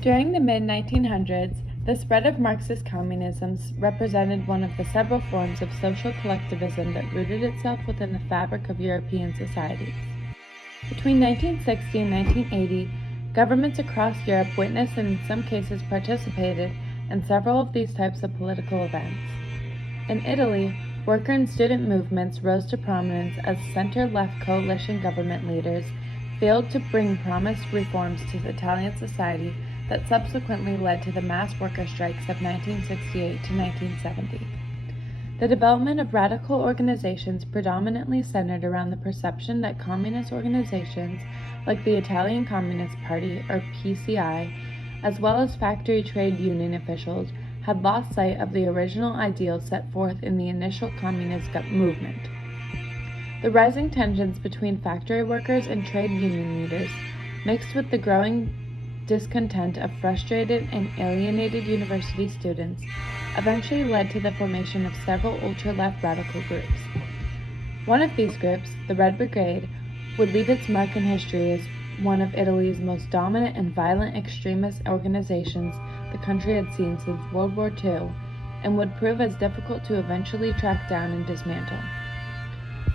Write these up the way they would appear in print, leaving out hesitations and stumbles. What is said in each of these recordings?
During the mid-1900s, the spread of Marxist communism represented one of the several forms of social collectivism that rooted itself within the fabric of European societies. Between 1960 and 1980, governments across Europe witnessed and in some cases participated in several of these types of political events. In Italy, worker and student movements rose to prominence as center-left coalition government leaders failed to bring promised reforms to Italian society that subsequently led to the mass worker strikes of 1968 to 1970. The development of radical organizations predominantly centered around the perception that communist organizations like the Italian Communist Party, or PCI, as well as factory trade union officials, had lost sight of the original ideals set forth in the initial communist movement. The rising tensions between factory workers and trade union leaders, mixed with the growing discontent of frustrated and alienated university students, eventually led to the formation of several ultra-left radical groups. One of these groups, the Red Brigade, would leave its mark in history as one of Italy's most dominant and violent extremist organizations the country had seen since World War II, and would prove as difficult to eventually track down and dismantle.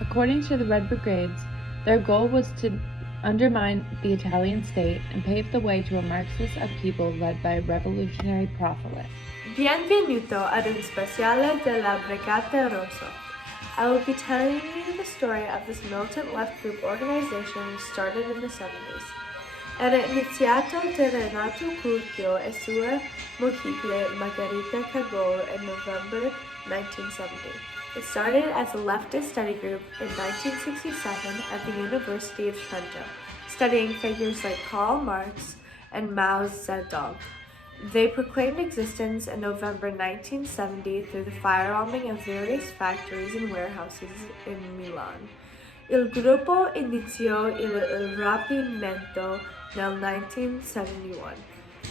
According to the Red Brigades, their goal was to undermine the Italian state and pave the way to a Marxist upheaval led by a revolutionary prophet. Bienvenuto ad un speciale della Brigate Rosso. I will be telling you the story of this militant left group organization started in the 70s. Era iniziato da Renato Curcio e sua moglie Margherita Cagol in November 1970. It started as a leftist study group in 1967 at the University of Trento, studying figures like Karl Marx and Mao Zedong. They proclaimed existence in November 1970 through the firebombing of various factories and warehouses in Milan. Il gruppo iniziò il rapimento nel 1971.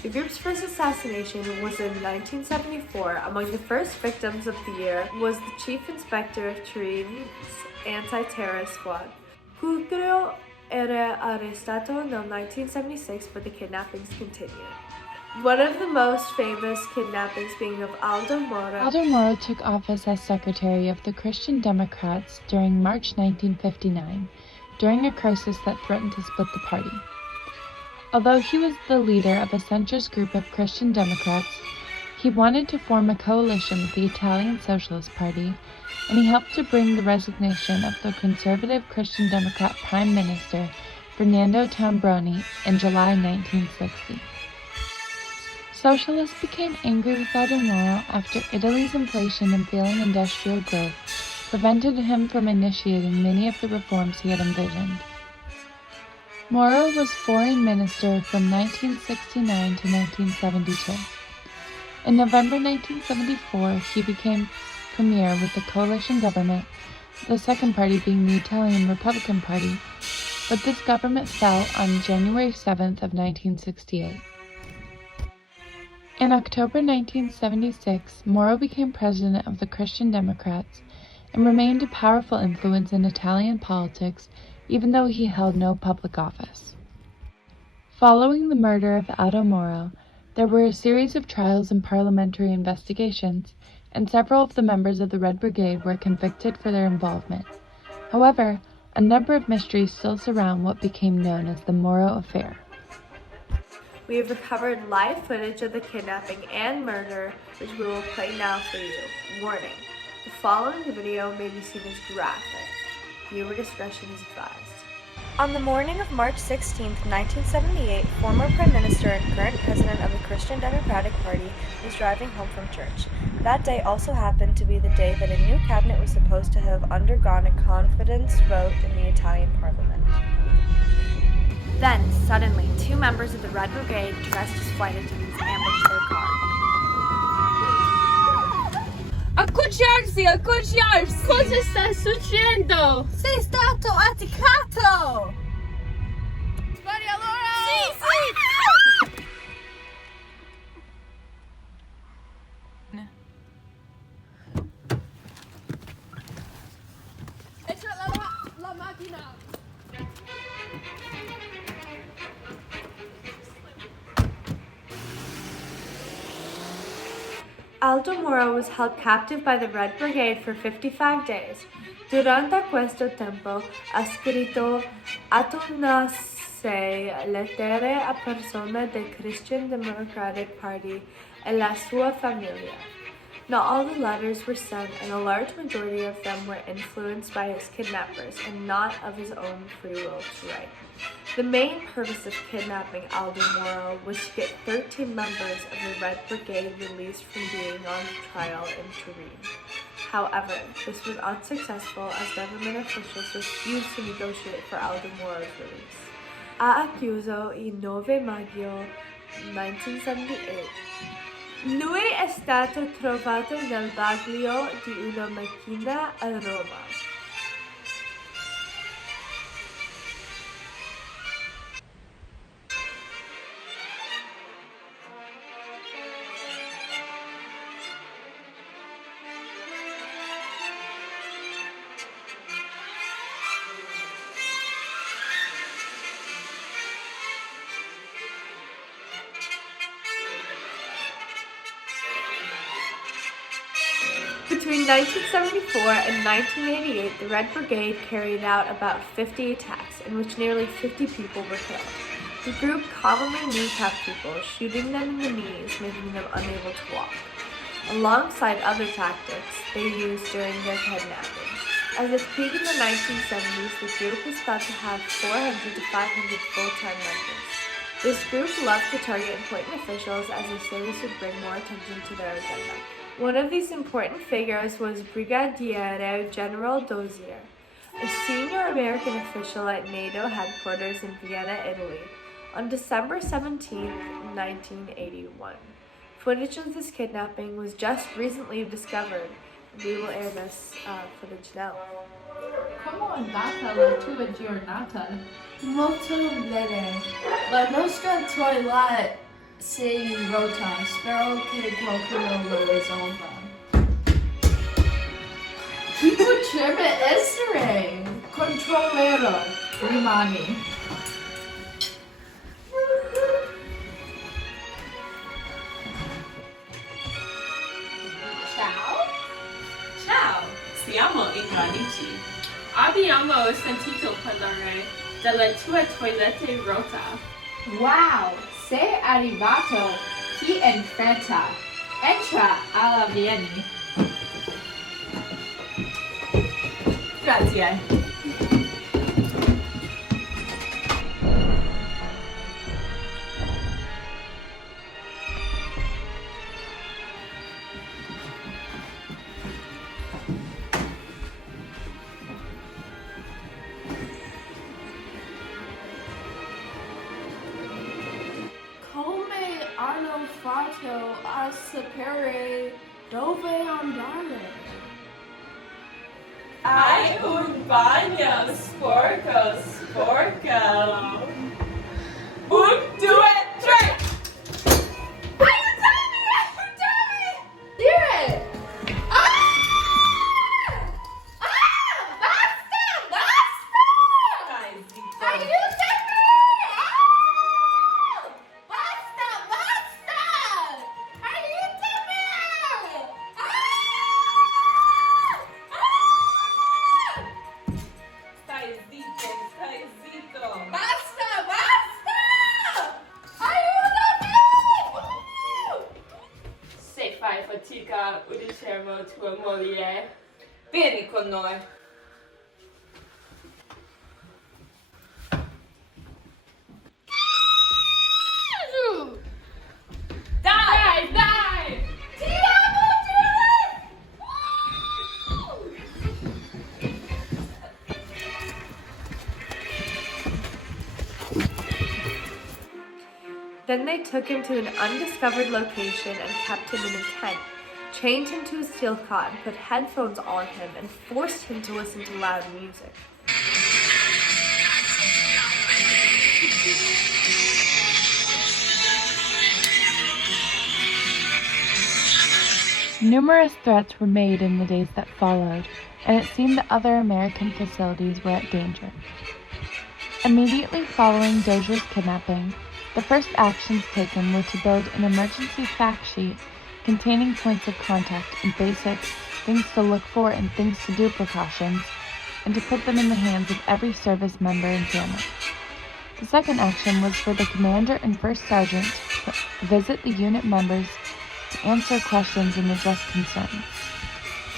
The group's first assassination was in 1974. Among the first victims of the year was the chief inspector of Turin's anti-terror squad. Curcio era arrestato nel 1976, but the kidnappings continued. One of the most famous kidnappings being of Aldo Moro. Aldo Moro took office as secretary of the Christian Democrats during March 1959, during a crisis that threatened to split the party. Although he was the leader of a centrist group of Christian Democrats, he wanted to form a coalition with the Italian Socialist Party, and he helped to bring the resignation of the conservative Christian Democrat Prime Minister Fernando Tambroni in July 1960. Socialists became angry with Aldo Moro after Italy's inflation and failing industrial growth prevented him from initiating many of the reforms he had envisioned. Moro was foreign minister from 1969 to 1972. In November 1974, he became premier with the coalition government, the second party being the Italian Republican Party, but this government fell on January 7th of 1968. In October 1976, Moro became president of the Christian Democrats and remained a powerful influence in Italian politics, even though he held no public office. Following the murder of Aldo Moro, there were a series of trials and parliamentary investigations, and several of the members of the Red Brigade were convicted for their involvement. However, a number of mysteries still surround what became known as the Moro Affair. We have recovered live footage of the kidnapping and murder, which we will play now for you. Warning: the following video may be seen as graphic. Viewer discretion is advised. On the morning of March 16, 1978, former Prime Minister and current President of the Christian Democratic Party was driving home from church. That day also happened to be the day that a new cabinet was supposed to have undergone a confidence vote in the Italian Parliament. Then, suddenly, two members of the Red Brigade dressed as flight attendants ambushed their car. Accocciarsi! Accocciarsi! Cosa sta succedendo? Sei stato attaccato! Spari allora! Sì, sì! E c'è la macchina! Aldo Moro was held captive by the Red Brigade for 55 days. Durante questo tempo ha scritto sei lettere a persone del Christian Democratic Party e la sua famiglia. Not all the letters were sent, and a large majority of them were influenced by his kidnappers and not of his own free will to write. The main purpose of kidnapping Aldo Moro was to get 13 members of the Red Brigade released from being on trial in Turin. However, this was unsuccessful as government officials refused to negotiate for Aldo Moro's release. Ha chiuso il 9 maggio 1978. Lui è stato trovato nel baglio di una macchina a Roma. Between 1974 and 1988, the Red Brigade carried out about 50 attacks, in which nearly 50 people were killed. The group commonly kneecapped people, shooting them in the knees, making them unable to walk, alongside other tactics they used during their kidnappings. At its peak in the 1970s, the group was thought to have 400 to 500 full-time members. This group loved to target important officials as they say this would bring more attention to their agenda. One of these important figures was Brigadier General Dozier, a senior American official at NATO headquarters in Vienna, Italy, on December 17, 1981. Footage of this kidnapping was just recently discovered. We will air this footage now. Come è andata la tua giornata? Molto bene. La nostra toilette si rota. Spero che qualcuno lo risolva. Chi potrebbe essere? Controllero. Rimani. Ciao. Ciao. Siamo in Radici. Abbiamo sentito parlare della tua toilette rota. Wow, sei arrivato. Chi in fretta? Entra alla Vieni. Grazie. Come hanno fatto a sapere dove andare? Hai un bagno sporco, sporco. 1, 2, 3. Se fai fatica, uccideremo tua moglie. Vieni con noi. Dai, dai! Ti amo, Then they took him to an undiscovered location and kept him in a tent, chained him to a steel cot and put headphones on him and forced him to listen to loud music. Numerous threats were made in the days that followed, and it seemed that other American facilities were at danger. Immediately following Dozier's kidnapping, the first actions taken were to build an emergency fact sheet containing points of contact and basic things to look for and things to do precautions, and to put them in the hands of every service member and family. The second action was for the commander and first sergeant to visit the unit members to answer questions and address concerns.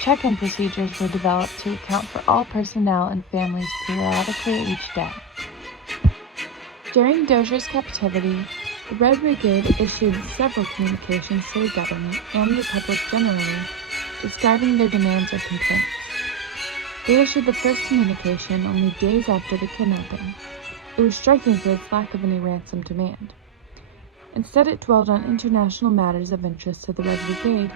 Check-in procedures were developed to account for all personnel and families periodically each day. During Dozier's captivity, the Red Brigade issued several communications to the government and the public generally, describing their demands or complaints. They issued the first communication only days after the kidnapping. It was striking for its lack of any ransom demand. Instead, it dwelled on international matters of interest to the Red Brigade,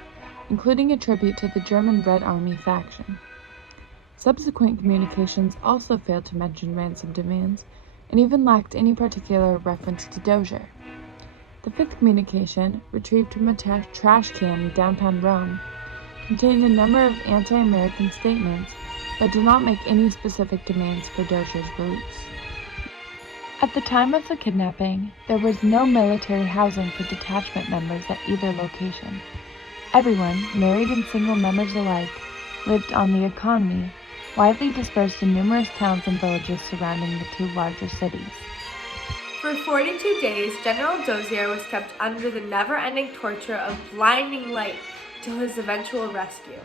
including a tribute to the German Red Army faction. Subsequent communications also failed to mention ransom demands, and even lacked any particular reference to Dozier. The fifth communication, retrieved from a trash can in downtown Rome, contained a number of anti-American statements, but did not make any specific demands for Dozier's release. At the time of the kidnapping, there was no military housing for detachment members at either location. Everyone, married and single members alike, lived on the economy, widely dispersed in numerous towns and villages surrounding the two larger cities. For 42 days, General Dozier was kept under the never-ending torture of blinding light till his eventual rescue.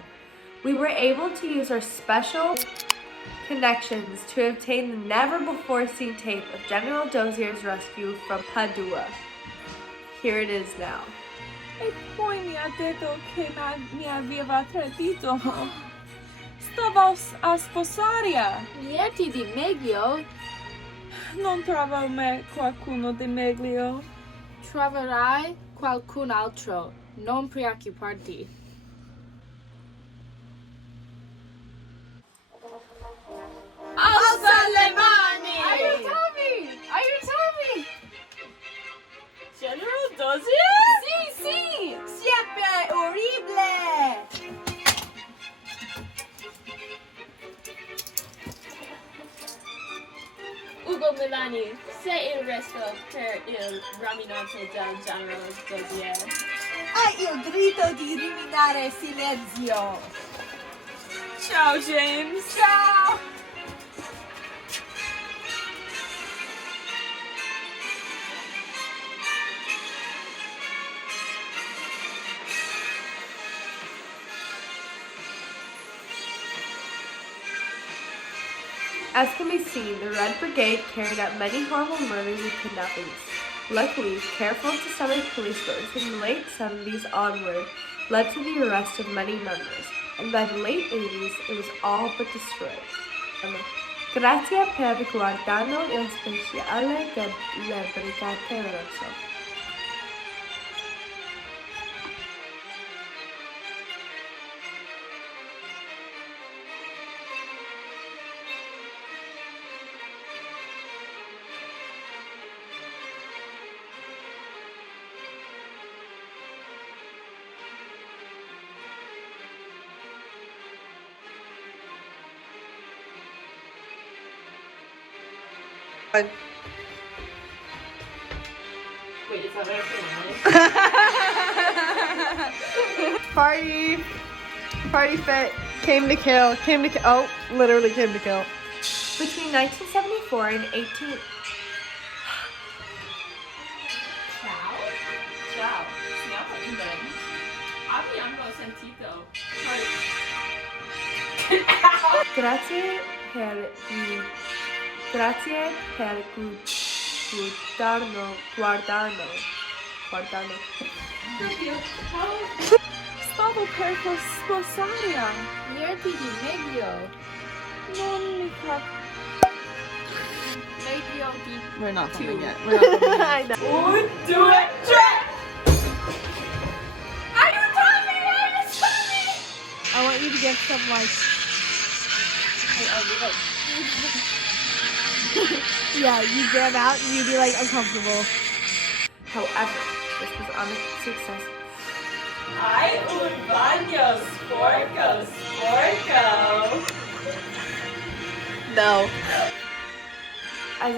We were able to use our special connections to obtain the never-before-seen tape of General Dozier's rescue from Padua. Here it is now. E poi mi ha detto che mi aveva tradito. Stavo a sposare. Niente di meglio. Non trovo me qualcuno di meglio. Troverai qualcun altro. Non preoccuparti. Alza le mani! Aiutami! General Dozier? Sì! Siete orribile! Ugo Milani, sei il resto per il raminato del General Dozier. Hai il diritto di riminare silenzio. Ciao, James. Ciao! As can be seen, the Red Brigade carried out many horrible murders and kidnappings. Luckily, careful and systemic police work from the late 70s onward led to the arrest of many members, and by the late 80s, it was all but destroyed. Grazie per guardare il speciale delle Brigate Rosso. Wait, is that what I'm Party fit, came to kill, literally came to kill. Between 1974 and 18... Ciao. Siamo in bed. Abbiamo sentito. Grazie per guardarlo. Stavo per sposare. Niente di meglio. Non mi fa... Meglio di We're not two. filming yet. We're not filming yet. I know. Do it, Jack! I want you to get some like... yeah, you jam out and you'd be like uncomfortable. However, this was a success. Ai un bagno sporco. No. As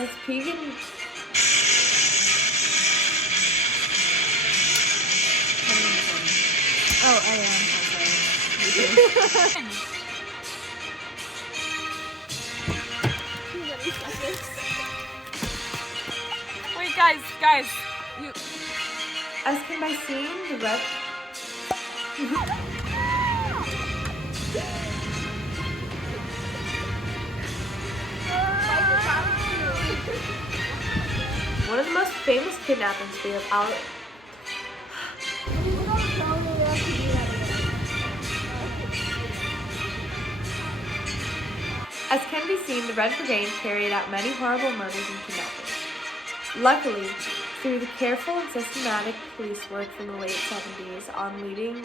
its peak in Oh, I am. Wait, guys, you. As can be seen, the red. One of the most famous kidnappings we have out. As can be seen, the Red Brigade carried out many horrible murders and kidnappings. Luckily, through the careful and systematic police work from the late 70s on leading